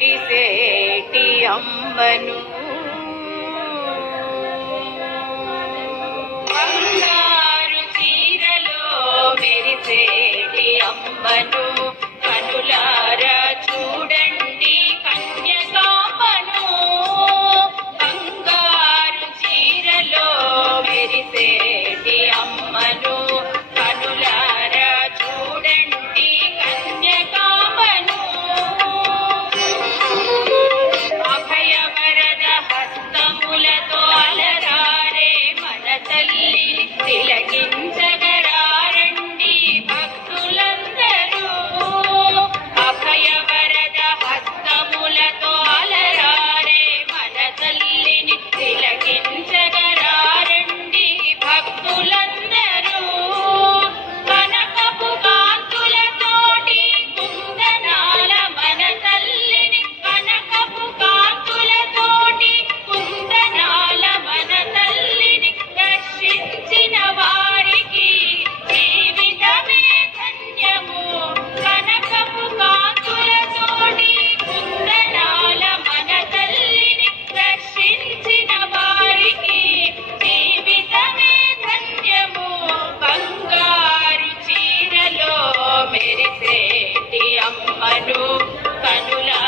మెరిసేటి అమ్మను బంగారు చీరలో మెరిసేటి అమ్మను కనులారా చూడండి కన్యకాంబను బంగారు చీరలో మెరిసేటి అమ్మను కనులారా చూడండి కన్యకాంబను అభయవరద హస్తములతో అలరారే మన తల్లి తిలకించగరారండి భక్తులందరూ అభయవరద హస్తములతో అలరారే మన తల్లిని తిలకించగరారండి భక్తులందరూ కనకపు కాంతులతోటి కుందనాల మన తల్లిని కనకపు కాంతులతోటి కుందనాల మన తల్లిని దర్శించిన వారికి జీవితమే ధన్యము కనకపు కాంతులతోటి కుందనాల మన తల్లిని దర్శించిన వారికి జీవితమే ధన్యము బంగారు చీరలో మెరిసేటి అమ్మను కనులా